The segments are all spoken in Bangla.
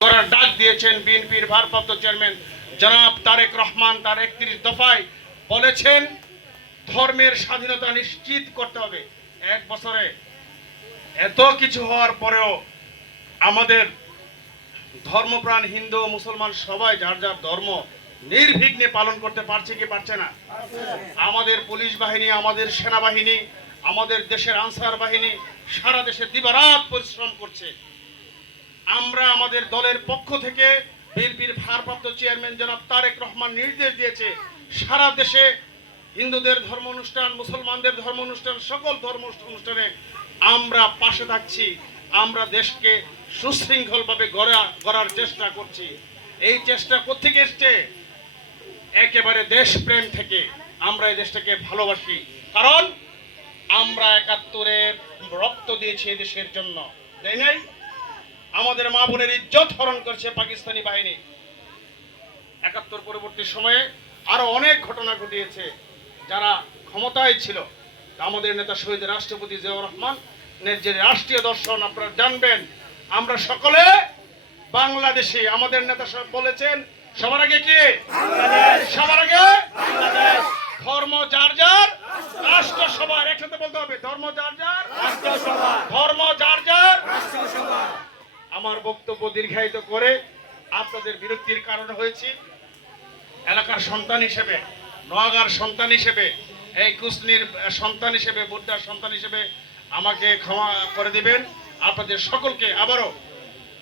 করার ডাক দিয়েছেন বিএনপির ভারপ্রাপ্ত চেয়ারম্যান জনাব তারেক রহমান। তার একত্রিশ দফায় বলেছেন, ধর্মের স্বাধীনতা নিশ্চিত করতে হবে। এক বছরে এত কিছু হওয়ার পরেও আমাদের ধর্মপ্রাণ হিন্দু মুসলমান সবাই যার যার ধর্ম নির্বিঘ্নে পালন করতে পারছে কি পারছে না? আমাদের পুলিশ বাহিনী, আমাদের সেনাবাহিনী, আমাদের দেশের আনসার বাহিনী সারা দেশে দিবারাত পরিশ্রম করছে। আমরা আমাদের দলের পক্ষ থেকে বিএনপির ভারপ্রাপ্ত চেয়ারম্যান জনাব তারেক রহমান নির্দেশ দিয়েছে, সারা দেশে হিন্দুদের ধর্ম অনুষ্ঠান মুসলমানদের ধর্ম অনুষ্ঠান সকল ধর্ম অনুষ্ঠানে আমরা পাশে থাকছি, আমরা দেশকে সুশৃঙ্খলভাবে গড়া, গড়ার চেষ্টা করছি। এই চেষ্টা কোথেকে এসছে? একেবারে দেশপ্রেম থেকে আমরা এই দেশটাকে ভালোবাসি। কারণ আমরা একাত্তরের রক্ত দিয়েছি এই দেশের জন্য। তাই নাই? আমাদের মা বোনের ইজ্জত হরণ করছে পাকিস্তানি বাহিনী। একাত্তর পরবর্তী সময়ে আরও অনেক ঘটনা ঘটিয়েছে যারা ক্ষমতায় ছিল। আমাদের নেতা শহীদ রাষ্ট্রপতি জিয়াউর রহমান যে রাষ্ট্রীয় দর্শন আপনারা জানবেন আমরা সকলে বাংলাদেশি। আমাদের নেতা সব বলেছেন সবার আগে কি? সবার আগে? ধর্ম যার যার রাষ্ট্র সবার একসাথে বলতে হবে ধর্ম যার যার ধর্ম যার যার আমার বক্তব্য দীর্ঘায়িত করে আপনাদের বিরক্তির কারণ হয়েছি। এলাকার সন্তান হিসেবে, নোয়াগার সন্তান হিসেবে, এই কুসনির সন্তান হিসেবে বুদ্ধার সন্তান হিসেবে আমাকে ক্ষমা করে দিবেন। আপনাদের সকলকে আবারও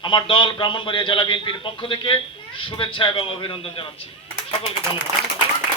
আমার দল ব্রাহ্মণবাড়িয়া জেলা বিএনপির পক্ষ থেকে শুভেচ্ছা এবং অভিনন্দন জানাচ্ছি। সকলকে ধন্যবাদ।